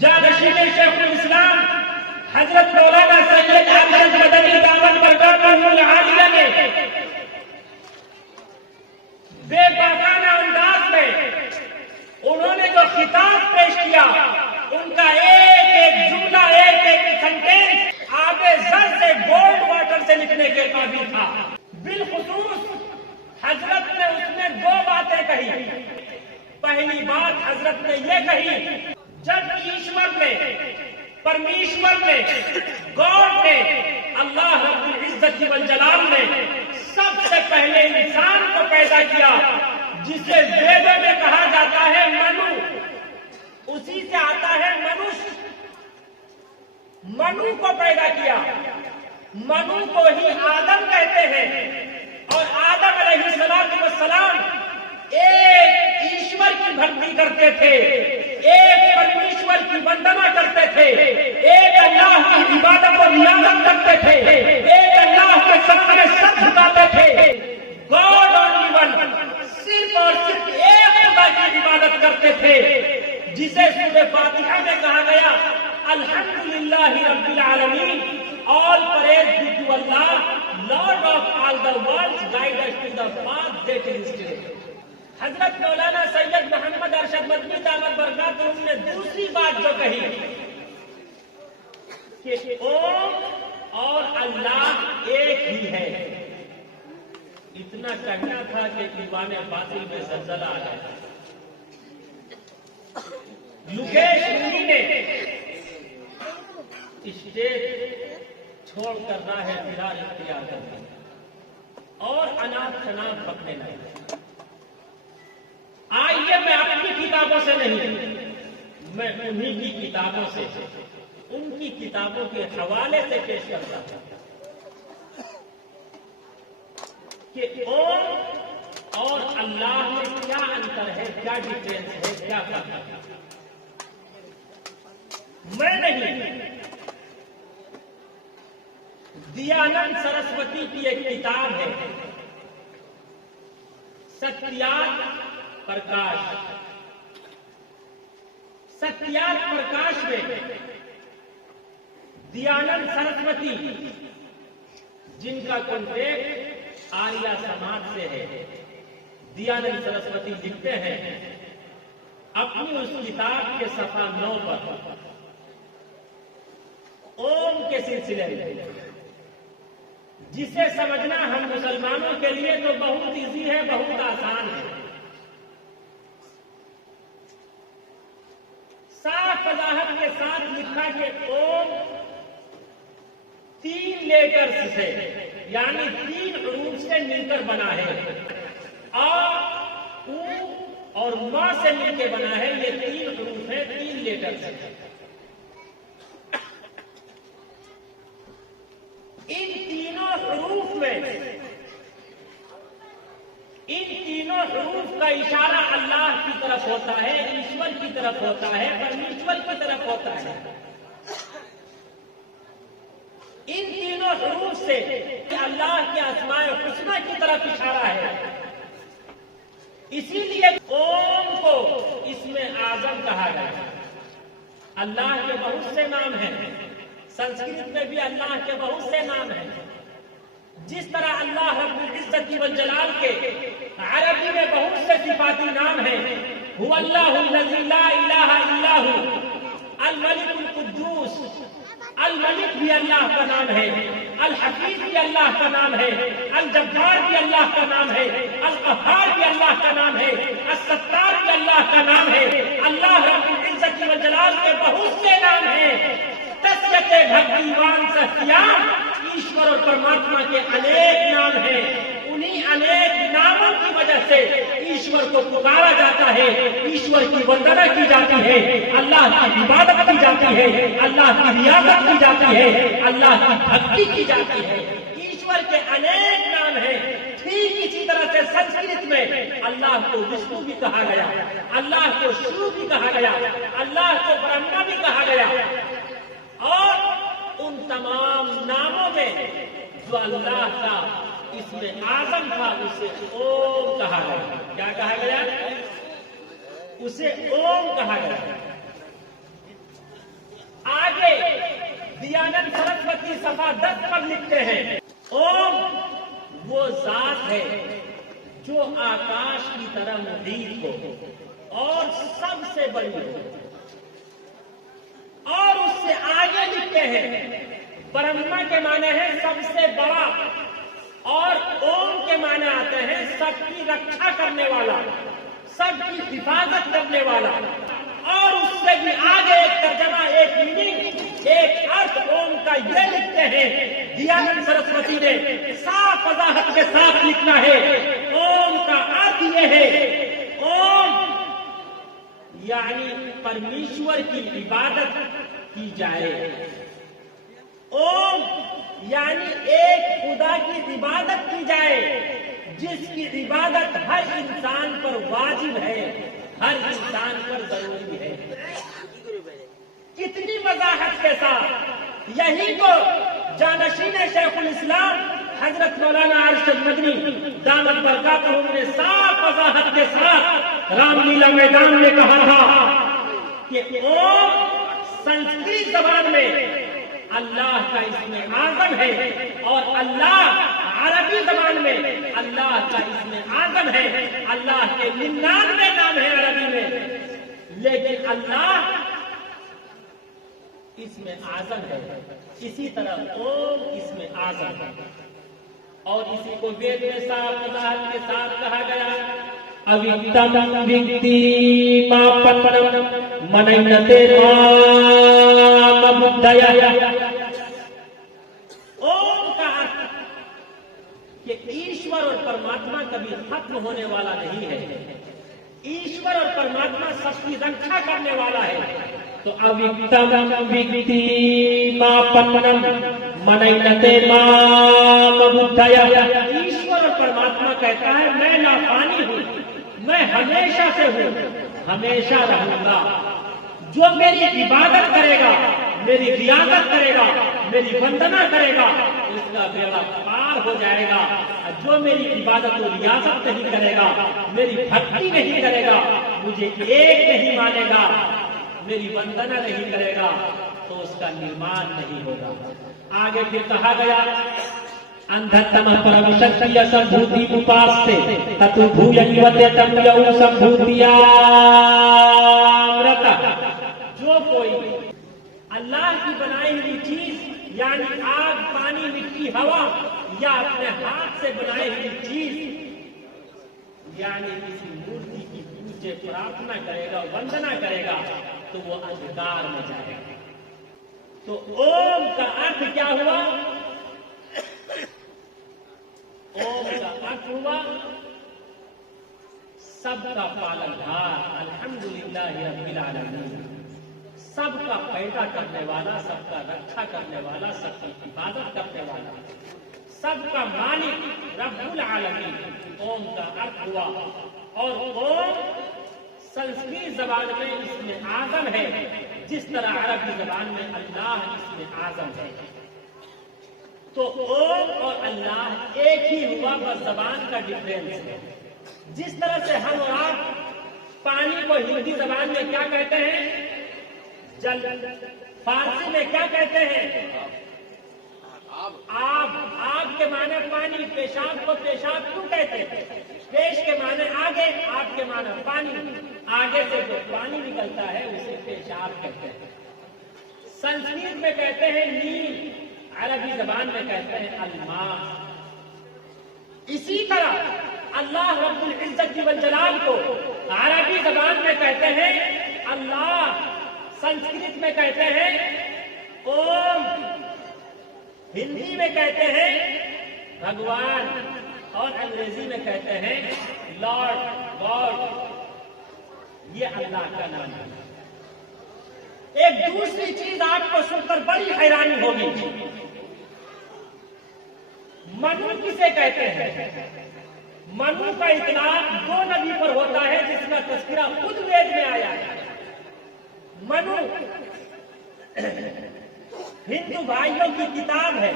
جانشین شیخ الاسلام حضرت مولانا سید ارشد مدنی دامت برکاتہ العالیہ نے بے باکانہ انداز میں انہوں نے جو خطاب پیش کیا، ان کا ایک ایک جملہ، ایک ایک سینٹینس آبِ زر سے گولڈ واٹر سے لکھنے کے قابل تھا۔ بالخصوص حضرت نے اس میں دو باتیں کہی۔ پہلی بات حضرت نے یہ کہی، جب ایشور نے، پرمیشور نے، گاڈ نے، اللہ رب العزت والجلال نے سب سے پہلے انسان کو پیدا کیا، جسے ویدوں میں کہا جاتا ہے منو، اسی سے آتا ہے منش، منو کو پیدا کیا۔ منو کو ہی آدم کہتے ہیں، اور آدم علیہ السلام ایک ایشور کی بھکتی کرتے تھے، ایک پرمیشور کی وندنا کرتے تھے، ایک اللہ کی عبادت و نیازت کرتے تھے، ایک اللہ کے سامنے سر جھکاتے تھے۔ گاڈ اونلی ون، صرف اور صرف ایک خدا کی عبادت کرتے تھے، جسے سورہ فاتحہ میں کہا گیا الحمدللہ رب العالمین، all praise be to Allah, Lord of all the worlds, guide us to the path that is straight۔ حضرت مولانا سید محمد ارشد مدنی دامت برکاتہ نے دوسری بات جو کہی کہ اوم اور اللہ ایک ہی ہے، اتنا کہنا تھا کہ ایوان باطل میں زلزلہ آ گیا۔ یوگیش پوری نے اسٹیج چھوڑ کر راہ فرار اختیار کر دی اور اناپ شناپ پکنے لگے۔ آئیے میں اپنی کتابوں سے نہیں، میں انہی کی کتابوں سے، ان کی کتابوں کے حوالے سے پیش کرتا ہوں کہ اوم اور اللہ میں کیا انتر ہے، کیا ڈفرینس ہے، کیا فرق ہے۔ میں نہیں، دیانند سرسوتی کی ایک کتاب ہے ستیات پرکاش۔ ستیات پرکاش میں دیانند سرسوتی، جن کا کانٹیکٹ آریہ سماج سے ہے، دیانند سرسوتی لکھتے ہیں اپنی اس کتاب کے صفحہ 9 پر اوم کے سلسلے میں، جسے سمجھنا ہم مسلمانوں کے لیے تو بہت ایزی ہے، بہت آسان ہے۔ صاف وضاحت کے ساتھ لکھا کہ اوم 3 لیٹرز سے، یعنی 3 حروف سے مل کر بنا ہے، آ، او اور ما سے مل کے بنا ہے۔ یہ 3 حروف ہیں، 3 لیٹرز ہیں۔ ان تینوں حروف میں، ان تینوں حروف کا اشارہ اللہ کی طرف ہوتا ہے، ایشور کی طرف ہوتا ہے، پرمیشور کی طرف ہوتا ہے۔ ان تینوں حروف سے اللہ کے اسماء الحسنی کی طرف اشارہ ہے۔ اسی لیے اوم کو اسم اعظم کہا گیا۔ اللہ کے بہت سے نام ہیں، سنسکرت میں بھی اللہ کے بہت سے نام ہیں۔ جس طرح اللہ رب العزت والجلال کے عربی میں بہت سے صفاتی نام ہیں، هو اللہ الذی لا الہ الا هو، الملک القدوس، الملک بھی اللہ کا نام ہے، الحفیظ بھی اللہ کا نام ہے، الجبار بھی اللہ کا نام ہے، القہار بھی اللہ کا نام ہے، الستار بھی اللہ کا نام ہے۔ اللہ رب العزت والجلال کے بہت سے نام ہیں۔ تسیت بھگوان ستیام، ایشور اور پرماتما کے انیک نام ہیں۔ انہی انیک ناموں کی وجہ سے ایشور کو پکارا جاتا ہے، ایشور کی وندنا کی جاتی ہے، اللہ کی عبادت کی جاتی ہے، اللہ کی ریاضت کی جاتی ہے، اللہ کی بھکتی کی جاتی ہے۔ ایشور کے انیک نام ہیں۔ ٹھیک اسی طرح سے سنسکرت میں اللہ کو وشنو بھی کہا گیا، اللہ کو شیو بھی کہا گیا، اللہ کو برہما بھی کہا گیا، اور ان تمام ناموں میں جو اللہ کا اسم اعظم تھا اسے اوم کہا گیا۔ کیا کہا گیا؟ اسے اوم کہا گیا۔ آگے دیانند سرسوتی صفحہ 10 پر لکھتے ہیں اوم وہ ذات ہے جو آکاش کی طرح محیط ہو اور سب سے بڑی ہو. اور اس سے آگے لکھتے ہیں برہما کے معنی ہے سب سے بڑا اور اوم کے معنی آتے ہیں سب کی رکشا کرنے والا, سب کی حفاظت کرنے والا. اور اس سے بھی آگے ایک ترجمہ, ایک میننگ, ایک ارتھ اوم کا یہ لکھتے ہیں دیانند سرسوتی نے صاف وضاحت کے ساتھ لکھنا ہے. اوم کا ارتھ یہ ہے اوم یعنی پرمیشور کی عبادت کی جائے. اوم یعنی ایک خدا کی عبادت کی جائے جس کی عبادت ہر انسان پر واجب ہے, ہر انسان پر ضروری ہے. کتنی وضاحت کے ساتھ یہی تو جانشین شیخ الاسلام حضرت مولانا ارشد مدنی دامت برکاتہ نے صاف وضاحت کے ساتھ رام لیلا میدان میں کہا تھا کہ اوم سنسکرت زبان میں اللہ کا اسم اعظم ہے اور اللہ عربی زبان میں اللہ کا اسم اعظم ہے. اللہ کے 99 نام ہے عربی میں, لیکن اللہ اسم اعظم ہے. اسی طرح اوم اسم اعظم ہے اور اسی کو وید میں صاف وضاحت کے ساتھ کہا گیا اوکتم وکتی ما پترم منینتے مام بدھیا. اوم کا ارتھ کہ ایشور اور پرماتما کبھی ختم ہونے والا نہیں ہے. ایشور اور پرماتما سب کی رکشا کرنے والا ہے. تو اوکتم وکتی ما پترم منینتے مام بدھیا. ایشور اور پرماتما کہتا ہے میں نافانی ہوں, میں ہمیشہ سے ہوں, ہمیشہ رہوں گا. جو میری عبادت کرے گا, میری ریاضت کرے گا, میری وندنا کرے گا, اس کا بیڑا پار ہو جائے گا. جو میری عبادت و ریاضت نہیں کرے گا, میری بھکتی نہیں کرے گا, مجھے ایک نہیں مانے گا, میری وندنا نہیں کرے گا, تو اس کا نرمان نہیں ہوگا. آگے پھر کہا گیا اندھتم پرم شکتی سمبھوتی اپاستے تتو بھویوتے تم یو سمبھوتیا. جو کوئی اللہ کی بنائی ہوئی چیز یعنی آگ, پانی, مٹی, ہوا یا اپنے ہاتھ سے بنائی ہوئی چیز یعنی کسی مورتی کی پوجا پرارتھنا کرے گا, وندنا کرے گا, تو وہ اندھکار میں جائے گا. تو اوم کا ارتھ کیا ہوا؟ اوم کا ارتھ ہوا سب کا پالنہار, الحمدللہ رب العالمین, سب کا پیدا کرنے والا, سب کا رکشا کرنے والا, سب کی حفاظت کرنے والا, سب کا مالک رب العالمین. اوم کا ارتھ ہوا. اور اوم سنسکرت زبان میں اسم اعظم ہے جس طرح عربی زبان میں اللہ اسم اعظم ہے. تو اوم اور اللہ ایک ہی ہوا, بس زبان کا ڈفرینس ہے. جس طرح سے ہم اور آپ پانی کو ہندی زبان میں کیا کہتے ہیں؟ جل. فارسی میں کیا کہتے ہیں؟ آب. آب کے معنی پانی. پیشاب کو پیشاب کیوں کہتے ہیں؟ پیش کے معنی آگے, آب کے معنی پانی. آگے سے جو پانی نکلتا ہے اسے پیشاب کہتے ہیں. سنسکرت میں کہتے ہیں نیل, عربی زبان میں کہتے ہیں الماء. اسی طرح اللہ رب العزت والجلال کو عربی زبان میں کہتے ہیں اللہ, سنسکرت میں کہتے ہیں اوم, ہندی میں کہتے ہیں بھگوان اور انگریزی میں کہتے ہیں لارڈ, گاڈ. یہ اللہ کا نام ہے. ایک دوسری چیز آپ کو سن کر بڑی حیرانی ہوگی, منو کسے کہتے ہیں؟ منو کا اطلاق 2 نبی پر ہوتا ہے جس کا تذکرہ خود وید میں آیا ہے. منو ہندو بھائیوں کی کتاب ہے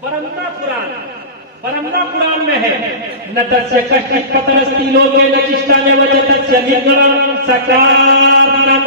برہمنا پران. برہمنا پران میں ہے نتسیہ کشٹ پترستی لوکے نچشٹا نے وجتسیہ لنگرم سکارم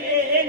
MAN,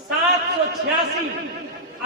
786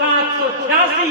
786